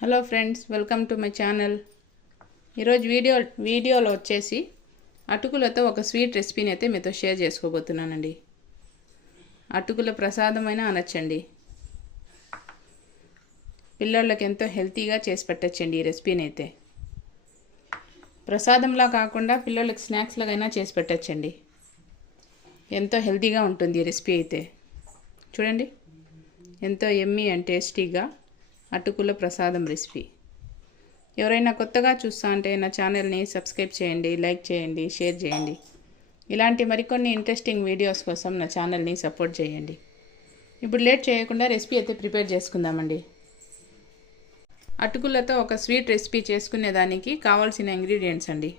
Hello friends, welcome to my channel. ఈరోజు వీడియోలో వచ్చేసి అటుకులతో ఒక స్వీట్ రెసిపీని అయితే మీతో షేర్ చేసుకోబోతున్నానండి. అటుకుల ప్రసాదమైన అనొచ్చండి. పిల్లలకి ఎంతో హెల్తీగా చేసి పెట్టచ్చండి ఈ రెసిపీని అయితే. ప్రసాదంలా కాకుండా పిల్లలకి స్నాక్స్ లాగైనా చేసి పెట్టచ్చండి. ఎంతో హెల్తీగా ఉంటుంది ఈ రెసిపీ అయితే. చూడండి, ఎంతో యమ్మీ అండ్ టేస్టీగా అటుకుల ప్రసాదం రెసిపీ. ఎవరైనా కొత్తగా చూస్తా అంటే నా ఛానల్ని సబ్స్క్రైబ్ చేయండి, లైక్ చేయండి, షేర్ చేయండి. ఇలాంటి మరికొన్ని ఇంట్రెస్టింగ్ వీడియోస్ కోసం నా ఛానల్ని సపోర్ట్ చేయండి. ఇప్పుడు లేట్ చేయకుండా రెసిపీ అయితే ప్రిపేర్ చేసుకుందామండి. అటుకులతో ఒక స్వీట్ రెసిపీ చేసుకునేదానికి కావాల్సిన ఇంగ్రీడియంట్స్ అండి: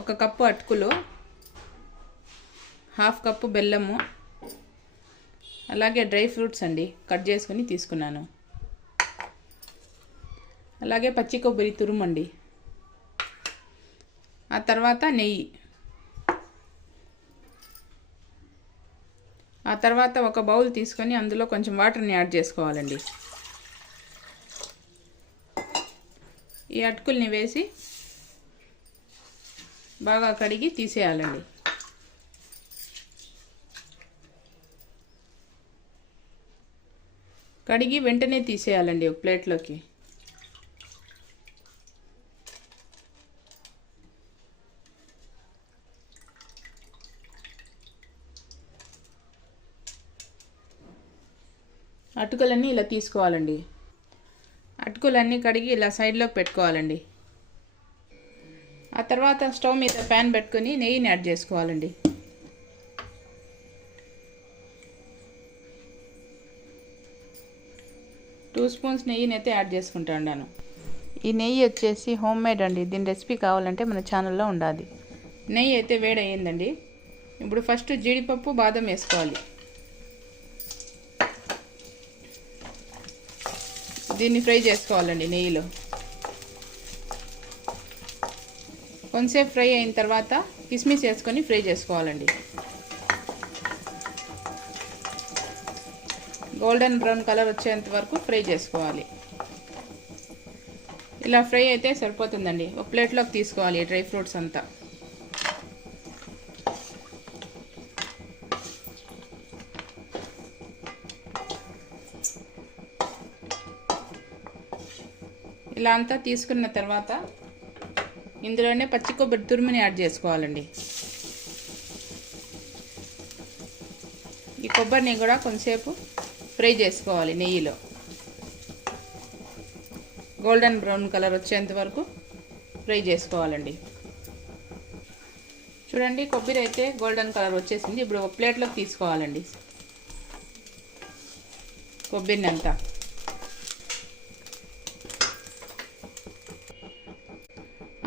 1 కప్పు అటుకులు, 1/2 కప్పు బెల్లము, అలాగే డ్రై ఫ్రూట్స్ అండి కట్ చేసుకుని తీసుకున్నాను. అలాగే పచ్చి కొబ్బరి తురుమండి. ఆ తర్వాత నెయ్యి. ఆ తర్వాత ఒక బౌల్ తీసుకొని అందులో కొంచెం వాటర్ని యాడ్ చేసుకోవాలండి. ఈ అటుకుల్ని వేసి బాగా కడిగి తీసేయాలండి. కడిగి వెంటనే తీసేయాలండి ఒక ప్లేట్లోకి. అటుకులన్నీ ఇలా తీసుకోవాలండి. అటుకులన్నీ కడిగి ఇలా సైడ్లోకి పెట్టుకోవాలండి. ఆ తర్వాత స్టవ్ మీద ప్యాన్ పెట్టుకొని నెయ్యిని యాడ్ చేసుకోవాలండి. టూ స్పూన్స్ నెయ్యిని అయితే యాడ్ చేసుకుంటాను. ఈ నెయ్యి వచ్చేసి హోమ్ మేడ్ అండి. దీని రెసిపీ కావాలంటే మన ఛానల్లో ఉండాలి. నెయ్యి అయితే వేడయ్యిందండి. ఇప్పుడు ఫస్ట్ జీడిపప్పు, బాదం వేసుకోవాలి. దీన్ని ఫ్రై చేసుకోవాలండి నెయ్యిలో. కొంచెంసేపు ఫ్రై అయిన తర్వాత కిస్మిస్ వేసుకొని ఫ్రై చేసుకోవాలండి. గోల్డెన్ బ్రౌన్ కలర్ వచ్చేంత వరకు ఫ్రై చేసుకోవాలి. ఇలా ఫ్రై అయితే సరిపోతుందండి. ఒక ప్లేట్లోకి తీసుకోవాలి డ్రై ఫ్రూట్స్ అంతా. ఇలా అంతా తీసుకున్న తర్వాత ఇందులోనే పచ్చి కొబ్బరి తురుముని యాడ్ చేసుకోవాలండి. ఈ కొబ్బరిని కూడా కొంచెంసేపు ఫ్రై చేసుకోవాలి నెయ్యిలో. గోల్డెన్ బ్రౌన్ కలర్ వచ్చేంత వరకు ఫ్రై చేసుకోవాలండి. చూడండి, కొబ్బరి అయితే గోల్డెన్ కలర్ వచ్చేసింది. ఇప్పుడు ఒక ప్లేట్లోకి తీసుకోవాలండి కొబ్బరిని అంతా.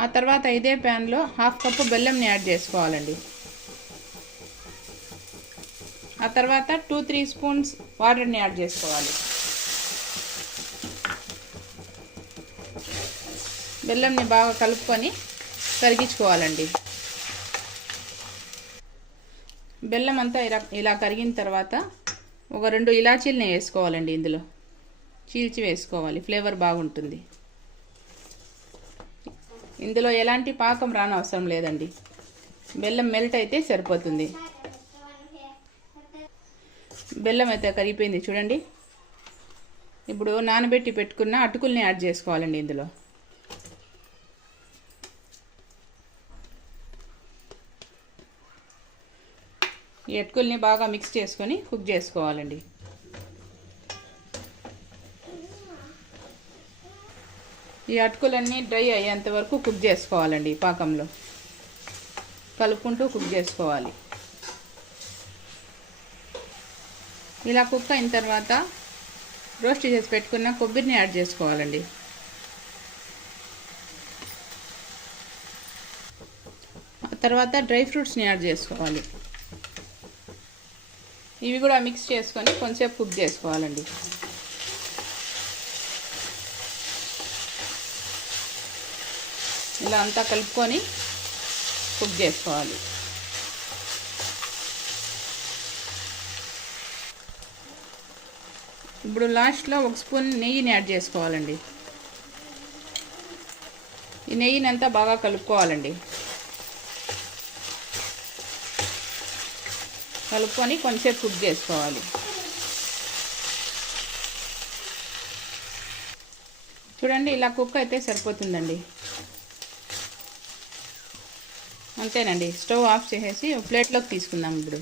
ఆ తర్వాత ఇదే ప్యాన్లో 1/2 కప్పు బెల్లంని యాడ్ చేసుకోవాలండి. ఆ తర్వాత 2-3 స్పూన్స్ వాటర్ని యాడ్ చేసుకోవాలి. బెల్లంని బాగా కలుపుకొని కరిగించుకోవాలండి. బెల్లం అంతా ఇలా కరిగిన తర్వాత ఒక 2 ఇలాచీలని వేసుకోవాలండి. ఇందులో చీల్చి వేసుకోవాలి, ఫ్లేవర్ బాగుంటుంది. ఇందులో ఎలాంటి పాకం రానవసరం లేదండి. బెల్లం మెల్ట్ అయితే సరిపోతుంది. బెల్లం అయితే కరిగిపోయింది చూడండి. ఇప్పుడు నానబెట్టి పెట్టుకున్న అటుకుల్ని యాడ్ చేసుకోవాలండి ఇందులో. ఈ అటుకుల్ని బాగా మిక్స్ చేసుకొని కుక్ చేసుకోవాలండి. ఈ అటుకులన్నీ డ్రై అయ్యేంత వరకు కుక్ చేసుకోవాలండి. పాకంలో కలుపుకుంటూ కుక్ చేసుకోవాలి. ఇలా కుక్ అయిన తర్వాత రోస్ట్ చేసి పెట్టుకున్న కొబ్బరిని యాడ్ చేసుకోవాలండి. ఆ తర్వాత డ్రై ఫ్రూట్స్ని యాడ్ చేసుకోవాలి. ఇవి కూడా మిక్స్ చేసుకొని కొంచెంసేపు కుక్ చేసుకోవాలండి. ఇలా అంతా కలుపుకొని కుక్ చేసుకోవాలి. ఇప్పుడు లాస్ట్లో 1 స్పూన్ నెయ్యిని యాడ్ చేసుకోవాలండి. ఈ నెయ్యినంతా బాగా కలుపుకోవాలండి. కలుపుకొని కొంచెంసేపు కుక్ చేసుకోవాలి. చూడండి, ఇలా కుక్ అయితే సరిపోతుందండి. అంతేనండి. స్టవ్ ఆఫ్ చేసేసి ఒక ప్లేట్లోకి తీసుకుందాం ఇప్పుడు.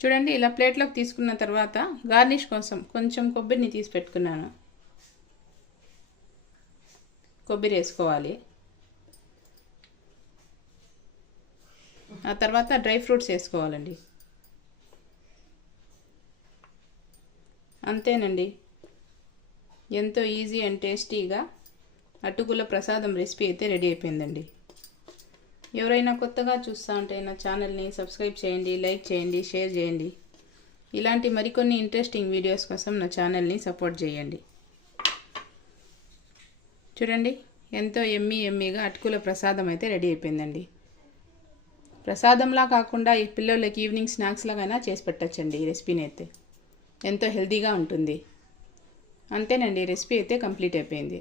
చూడండి, ఇలా ప్లేట్లోకి తీసుకున్న తర్వాత గార్నిష్ కోసం కొంచెం కొబ్బరిని తీసి పెట్టుకున్నాను. కొబ్బరి వేసుకోవాలి. ఆ తర్వాత డ్రై ఫ్రూట్స్ వేసుకోవాలండి. అంతేనండి. ఎంతో ఈజీ అండ్ టేస్టీగా అటుకుల ప్రసాదం రెసిపీ అయితే రెడీ అయిపోయిందండి. ఎవరైనా కొత్తగా చూస్తూ ఉంటే నా ఛానల్ని సబ్స్క్రైబ్ చేయండి, లైక్ చేయండి, షేర్ చేయండి. ఇలాంటి మరికొన్ని ఇంట్రెస్టింగ్ వీడియోస్ కోసం నా ఛానల్ని సపోర్ట్ చేయండి. చూడండి, ఎంతో ఎమ్మీగా అటుకుల ప్రసాదం అయితే రెడీ అయిపోయిందండి. ప్రసాదంలా కాకుండా ఈ పిల్లలకి ఈవినింగ్ స్నాక్స్ లాగైనా చేసి పెట్టచ్చండి. ఈ రెసిపీని అయితే ఎంతో హెల్తీగా ఉంటుంది. అంతేనండి, రెసిపీ అయితే కంప్లీట్ అయిపోయింది.